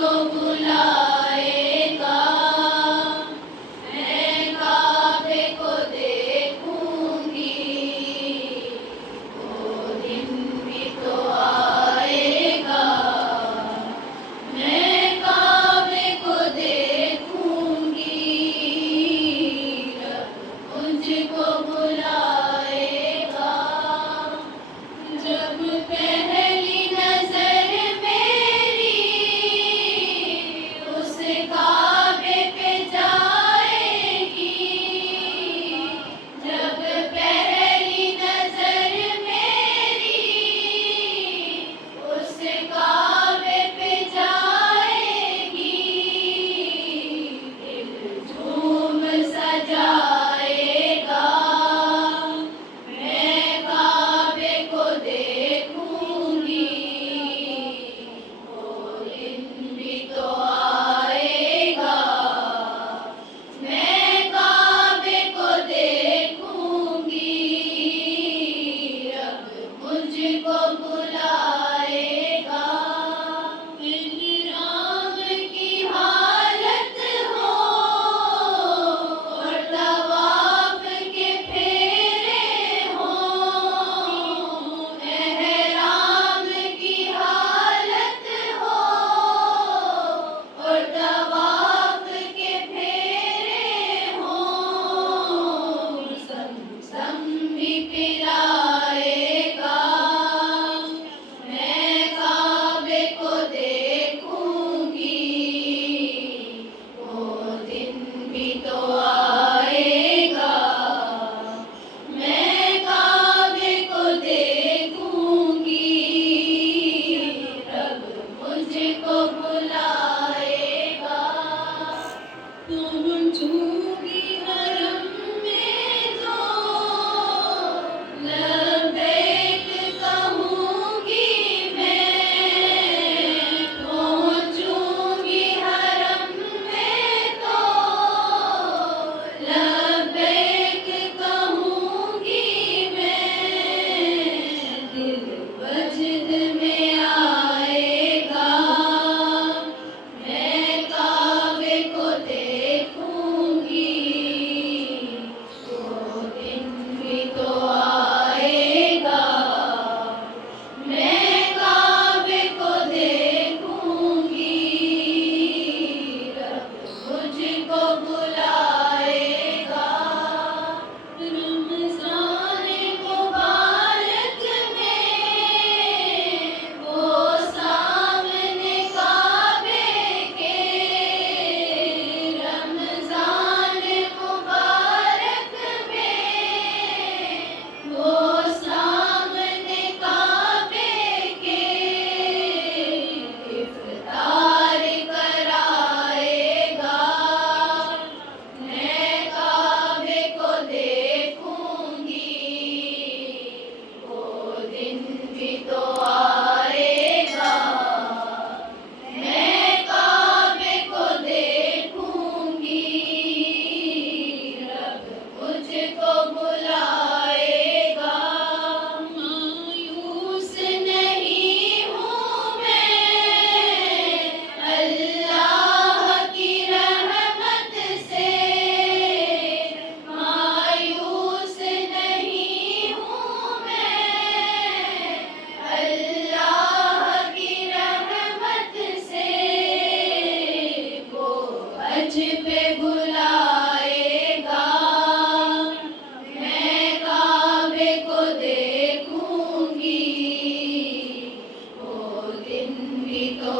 मुझको बुलाएगा, मैं काबे को देखूंगी, वो दिन भी तो आएगा, मैं काबे को देखूंगी, रब मुझको बुलाएगा। जब पहली नजर मेरी उस काबे पे जाएगी, जब पहली नजर मेरी उस काबे पे जाएगी, दिल झूम सजाएगा, मैं काबे को देखूंगी, वो दिन भी तो आएगा, मैं काबे को देखूंगी, रब मुझको बुलाएगा। इहराम की हालत हो और तवाफ के फेरे हों, इहराम की हालत हो और तवाफ के फेरे हों, ज़मज़म भी पिलाएगा, मैं काबे को देखूंगी, वो दिन भी तो आएगा, मैं काबे को देखूंगी, रब मुझको बुलाएगा। पहुंचूंगी हरम में तो लबैक कहूंगी मैं, पहुंचूंगी हरम में तो लबैक कहूंगी मैं, दिल वजद में आएगा, मैं काबे को देखूंगी, वो दिन भी तो आएगा, मैं काबे को देखूंगी, रब मुझको बुलाएगा। रमज़ान मुबारक में वो सामने काबे के, रमज़ान मुबारक में वो सामने काबे के, इफ्तार कराएगा, मैं काबे को देखूंगी, वो दिन भी तो आएगा, मैं काबे को देखूंगी, रब मुझको बुलाएगा। मायूस नहीं हूँ मैं अल्लाह की रहमत से, मायूस नहीं हूँ मैं अल्लाह की रहमत से, वो हज पे बुलाएगा, मैं काबे को देखूंगी, वो दिन भी तो